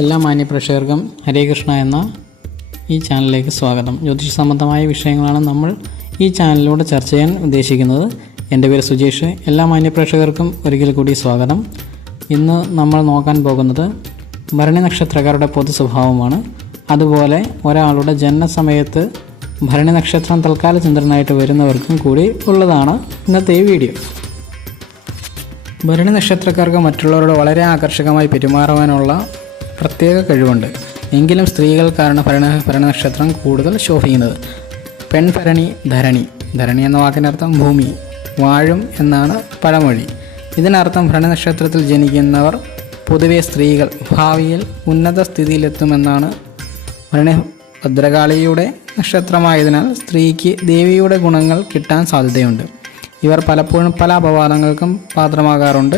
എല്ലാ മാന്യപ്രേക്ഷകർക്കും ഹരേ കൃഷ്ണ എന്ന ഈ ചാനലിലേക്ക് സ്വാഗതം. ജ്യോതിഷ സംബന്ധമായ വിഷയങ്ങളാണ് നമ്മൾ ഈ ചാനലിലൂടെ ചർച്ച ചെയ്യാൻ ഉദ്ദേശിക്കുന്നത്. എന്റെ പേര് സുജേഷ്. എല്ലാ മാന്യപ്രേക്ഷകർക്കും ഒരിക്കൽ കൂടി സ്വാഗതം. ഇന്ന് നമ്മൾ നോക്കാൻ പോകുന്നത് ഭരണി നക്ഷത്രക്കാരുടെ പൊതു സ്വഭാവമാണ്. അതുപോലെ ഒരാളുടെ ജനനസമയത്ത് ഭരണി നക്ഷത്രം തൽക്കാല ചന്ദ്രനായിട്ട് വരുന്നവർക്കും കൂടി ഉള്ളതാണ് ഇന്നത്തെ ഈ വീഡിയോ. ഭരണി നക്ഷത്രക്കാർക്ക് മറ്റുള്ളവരോട് വളരെ ആകർഷകമായി പെരുമാറുവാനുള്ള പ്രത്യേക കഴിവുണ്ട്. എങ്കിലും സ്ത്രീകൾക്കാണ് ഭരണ ഭരണനക്ഷത്രം കൂടുതൽ ശോഭിക്കുന്നത് പെൺഭരണി ധരണി. ധരണി എന്ന വാക്കിനർത്ഥം ഭൂമി. വാഴും എന്നാണ് പഴമൊഴി. ഇതിനർത്ഥം ഭരണനക്ഷത്രത്തിൽ ജനിക്കുന്നവർ പൊതുവെ സ്ത്രീകൾ. ഭാവിയിൽ ഉന്നത സ്ഥിതിയിലെത്തുമെന്നാണ് ഭരണി ഭദ്രകാളിയുടെ നക്ഷത്രമായതിനാൽ സ്ത്രീക്ക് ദേവിയുടെ ഗുണങ്ങൾ കിട്ടാൻ സാധ്യതയുണ്ട്. ഇവർ പലപ്പോഴും പല അപവാദങ്ങൾക്കും പാത്രമാകാറുണ്ട്.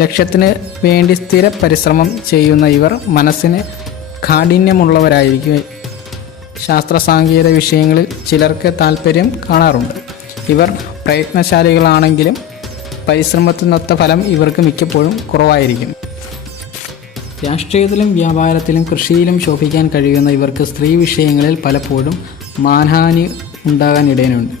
ലക്ഷ്യത്തിന് വേണ്ടി സ്ഥിര പരിശ്രമം ചെയ്യുന്ന ഇവർ മനസ്സിന് കാഠിന്യമുള്ളവരായിരിക്കും. ശാസ്ത്ര സാങ്കേതിക വിഷയങ്ങളിൽ ചിലർക്ക് താല്പര്യം കാണാറുണ്ട്. ഇവർ പ്രയത്നശാലികളാണെങ്കിലും പരിശ്രമത്തിനൊത്ത ഫലം ഇവർക്ക് മിക്കപ്പോഴും കുറവായിരിക്കും. രാഷ്ട്രീയത്തിലും വ്യാപാരത്തിലും കൃഷിയിലും ശോഭിക്കാൻ കഴിയുന്ന ഇവർക്ക് സ്ത്രീ വിഷയങ്ങളിൽ പലപ്പോഴും മാനഹാനി ഉണ്ടാകാൻ ഇടയുണ്ട്.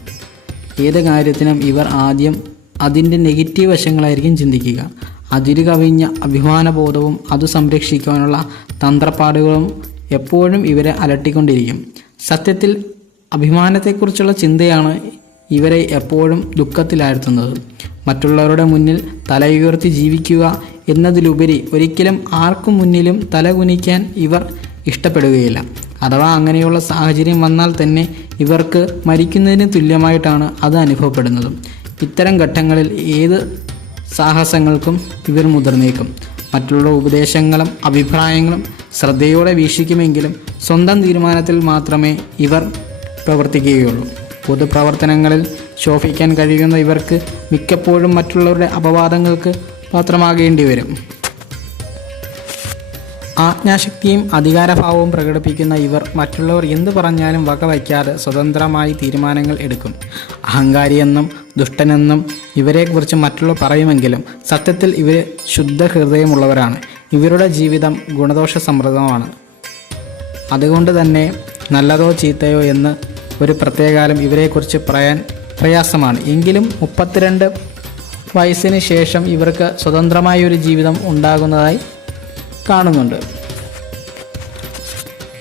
ഏത് കാര്യത്തിനും ഇവർ ആദ്യം അതിന്റെ നെഗറ്റീവ് വശങ്ങളായിരിക്കും ചിന്തിക്കുക. അതിരു കവിഞ്ഞ അഭിമാനബോധവും അത് സംരക്ഷിക്കാനുള്ള തന്ത്രപ്പാടുകളും എപ്പോഴും ഇവരെ അലട്ടിക്കൊണ്ടിരിക്കും. സത്യത്തിൽ അഭിമാനത്തെക്കുറിച്ചുള്ള ചിന്തയാണ് ഇവരെ എപ്പോഴും ദുഃഖത്തിലാഴ്ത്തുന്നത്. മറ്റുള്ളവരുടെ മുന്നിൽ തലയുയർത്തി ജീവിക്കുക എന്നതിലുപരി ഒരിക്കലും ആർക്കും മുന്നിലും തല കുനിക്കാൻ ഇവർ ഇഷ്ടപ്പെടുകയില്ല. അഥവാ അങ്ങനെയുള്ള സാഹചര്യം വന്നാൽ തന്നെ ഇവർക്ക് മരിക്കുന്നതിന് തുല്യമായിട്ടാണ് അത് അനുഭവപ്പെടുന്നത്. ഇത്തരം ഘട്ടങ്ങളിൽ ഏത് സാഹസങ്ങൾക്കും ഇവർ മുതിർന്നേക്കും മറ്റുള്ള ഉപദേശങ്ങളും അഭിപ്രായങ്ങളും ശ്രദ്ധയോടെ വീക്ഷിക്കുമെങ്കിലും സ്വന്തം തീരുമാനത്തിൽ മാത്രമേ ഇവർ പ്രവർത്തിക്കുകയുള്ളൂ. പൊതുപ്രവർത്തനങ്ങളിൽ ശോഭിക്കാൻ കഴിയുന്ന ഇവർക്ക് മിക്കപ്പോഴും മറ്റുള്ളവരുടെ അപവാദങ്ങൾക്ക് പാത്രമാകേണ്ടി വരും ആജ്ഞാശക്തിയും അധികാരഭാവവും പ്രകടിപ്പിക്കുന്ന ഇവർ മറ്റുള്ളവർ എന്തു പറഞ്ഞാലും വകവയ്ക്കാതെ സ്വതന്ത്രമായി തീരുമാനങ്ങൾ എടുക്കും. അഹങ്കാരിയെന്നും ദുഷ്ടനെന്നും ഇവരെക്കുറിച്ച് മറ്റുള്ളവർ പറയുമെങ്കിലും സത്യത്തിൽ ഇവർ ശുദ്ധ ഹൃദയമുള്ളവരാണ് ഇവരുടെ ജീവിതം ഗുണദോഷ സമൃദ്ധമാണ് അതുകൊണ്ട് തന്നെ നല്ലതോ ചീത്തയോ എന്ന് ഒരു പ്രത്യേകാലം ഇവരെക്കുറിച്ച് പറയാൻ പ്രയാസമാണ്. എങ്കിലും മുപ്പത്തിരണ്ട് വയസ്സിന് ശേഷം ഇവർക്ക് സ്വതന്ത്രമായ ഒരു ജീവിതം ഉണ്ടാകുന്നതായി കാണുന്നുണ്ട്.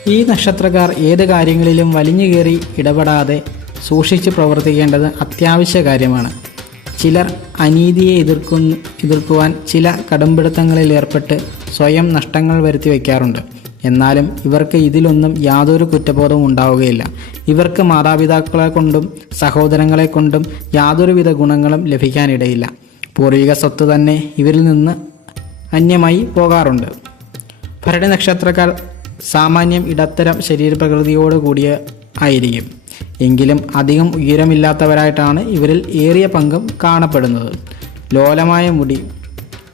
ഈ നക്ഷത്രക്കാർ ഏത് കാര്യങ്ങളിലും വലിഞ്ഞു കയറി ഇടപെടാതെ സൂക്ഷിച്ച് പ്രവർത്തിക്കേണ്ടത് അത്യാവശ്യ കാര്യമാണ്. ചിലർ അനീതിയെ എതിർക്കുന്നു എതിർക്കുവാൻ ചില കടുംപിടുത്തങ്ങളിൽ ഏർപ്പെട്ട് സ്വയം നഷ്ടങ്ങൾ വരുത്തി വയ്ക്കാറുണ്ട്. എന്നാലും ഇവർക്ക് ഇതിലൊന്നും യാതൊരു കുറ്റബോധവും ഉണ്ടാവുകയില്ല. ഇവർക്ക് മാതാപിതാക്കളെ കൊണ്ടും സഹോദരങ്ങളെ കൊണ്ടും യാതൊരുവിധ ഗുണങ്ങളും ലഭിക്കാനിടയില്ല. പൂർവിക സ്വത്ത് തന്നെ ഇവരിൽ നിന്ന് അന്യമായി പോകാറുണ്ട്. ഭരണി നക്ഷത്രക്കാർ സാമാന്യം ഇടത്തരം ശരീരപ്രകൃതിയോട് കൂടിയ ആയിരിക്കും. എങ്കിലും അധികം ഉയരമില്ലാത്തവരായിട്ടാണ് ഇവരിൽ ഏറിയ പങ്കും കാണപ്പെടുന്നത്. ലോലമായ മുടി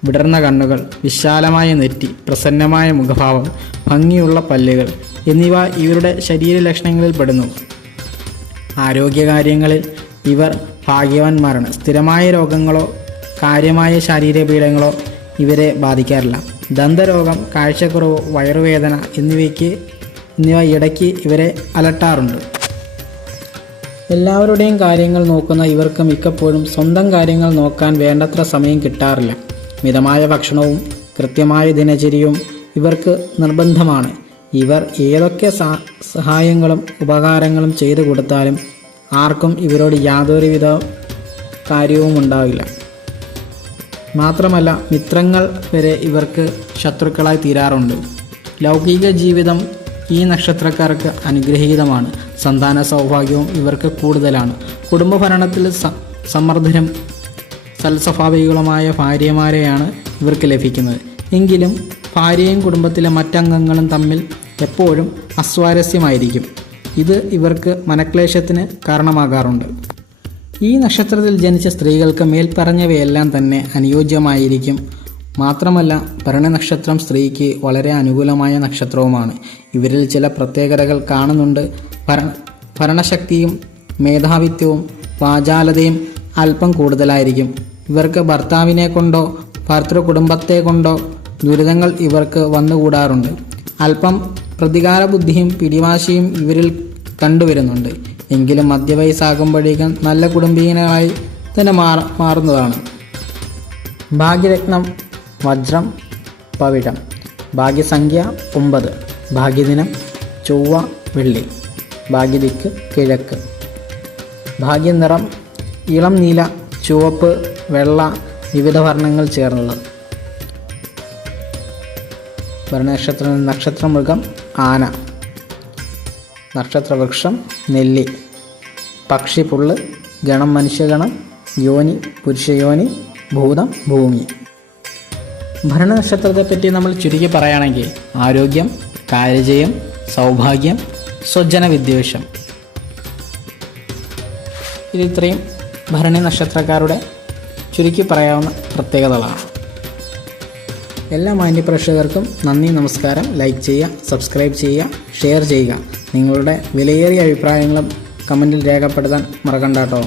വിടർന്ന കണ്ണുകൾ വിശാലമായ നെറ്റി പ്രസന്നമായ മുഖഭാവം ഭംഗിയുള്ള പല്ലുകൾ എന്നിവ ഇവരുടെ ശരീര ലക്ഷണങ്ങളിൽ പെടുന്നു. ആരോഗ്യകാര്യങ്ങളിൽ ഇവർ ഭാഗ്യവാന്മാരാണ്. സ്ഥിരമായ രോഗങ്ങളോ കാര്യമായ ശാരീരിക പീഡങ്ങളോ ഇവരെ ബാധിക്കാറില്ല. ദന്തരോഗം കാഴ്ചക്കുറവ് വയറുവേദന എന്നിവയ്ക്ക് എന്നിവ ഇടയ്ക്ക് ഇവരെ അലട്ടാറുണ്ട്. എല്ലാവരുടെയും കാര്യങ്ങൾ നോക്കുന്ന ഇവർക്ക് മിക്കപ്പോഴും സ്വന്തം കാര്യങ്ങൾ നോക്കാൻ വേണ്ടത്ര സമയം കിട്ടാറില്ല. മിതമായ ഭക്ഷണവും കൃത്യമായ ദിനചര്യവും ഇവർക്ക് നിർബന്ധമാണ്. ഇവർ ഏതൊക്കെ സഹാ- സഹായങ്ങളും ഉപകാരങ്ങളും ചെയ്തു കൊടുത്താലും ആർക്കും ഇവരോട് യാതൊരുവിധ കാര്യവും ഉണ്ടാവില്ല മാത്രമല്ല മിത്രങ്ങൾ വരെ ഇവർക്ക് ശത്രുക്കളായി തീരാറുണ്ട്. ലൗകിക ജീവിതം ഈ നക്ഷത്രക്കാർക്ക് അനുഗ്രഹീതമാണ്. സന്താന സൗഭാഗ്യവും ഇവർക്ക് കൂടുതലാണ്. കുടുംബഭരണത്തിൽ സ- സമർത്ഥരും സൽസ്വഭാവികളുമായ ഭാര്യമാരെയാണ് ഇവർക്ക് ലഭിക്കുന്നത്. എങ്കിലും ഭാര്യയും കുടുംബത്തിലെ മറ്റംഗങ്ങളും തമ്മിൽ എപ്പോഴും അസ്വാരസ്യമായിരിക്കും. ഇത് ഇവർക്ക് മനക്ലേശത്തിന് കാരണമാകാറുണ്ട്. ഈ നക്ഷത്രത്തിൽ ജനിച്ച സ്ത്രീകൾക്ക് മേൽപ്പറഞ്ഞവയെല്ലാം തന്നെ അനുയോജ്യമായിരിക്കും. മാത്രമല്ല ഭരണനക്ഷത്രം സ്ത്രീക്ക് വളരെ അനുകൂലമായ നക്ഷത്രവുമാണ്. ഇവരിൽ ചില പ്രത്യേകതകൾ കാണുന്നുണ്ട്. ഭരണ ഭരണശക്തിയും മേധാവിത്വവും വാചാലതയും അല്പം കൂടുതലായിരിക്കും. ഇവർക്ക് ഭർത്താവിനെ കൊണ്ടോ ഭർത്തൃ കുടുംബത്തെ കൊണ്ടോ ദുരിതങ്ങൾ ഇവർക്ക് വന്നുകൂടാറുണ്ട്. അല്പം പ്രതികാര ബുദ്ധിയും പിടിവാശിയും ഇവരിൽ കണ്ടുവരുന്നുണ്ട്. എങ്കിലും മധ്യവയസ്സാകുമ്പോഴേക്കും നല്ല കുടുംബീയനായി തന്നെ മാറ മാറുന്നതാണ്. ഭാഗ്യരത്നം വജ്രം പവിഴം. ഭാഗ്യസംഖ്യ ഒമ്പത്. ഭാഗ്യദിനം ചൊവ്വ വെള്ളി. ഭാഗ്യദിക്ക് കിഴക്ക്. ഭാഗ്യനിറം ഇളം നീല ചുവപ്പ് വെള്ള വിവിധ വർണങ്ങൾ ചേർന്നത്. ഭരണനക്ഷത്ര നക്ഷത്രമൃഗം ആന. നക്ഷത്രവൃക്ഷം നെല്ലി. പക്ഷി പുള്ള് ഗണം മനുഷ്യഗണം യോനി പുരുഷയോനി ഭൂതം ഭൂമി. ഭരണനക്ഷത്രത്തെപ്പറ്റി നമ്മൾ ചുരുക്കി പറയുകയാണെങ്കിൽ ആരോഗ്യം കാര്യജയം സൗഭാഗ്യം സ്വജന വിദ്വേഷം ഇത് ഇത്രയും ഭരണി നക്ഷത്രക്കാരുടെ ചുരുക്കി പറയാവുന്ന പ്രത്യേകതകളാണ്. എല്ലാ മാന്യപ്രേക്ഷകർക്കും നന്ദി നമസ്കാരം. ലൈക്ക് ചെയ്യുക സബ്സ്ക്രൈബ് ചെയ്യുക ഷെയർ ചെയ്യുക. നിങ്ങളുടെ വിലയേറിയ അഭിപ്രായങ്ങളും കമന്റിൽ രേഖപ്പെടുത്താൻ മറക്കണ്ട കേട്ടോ.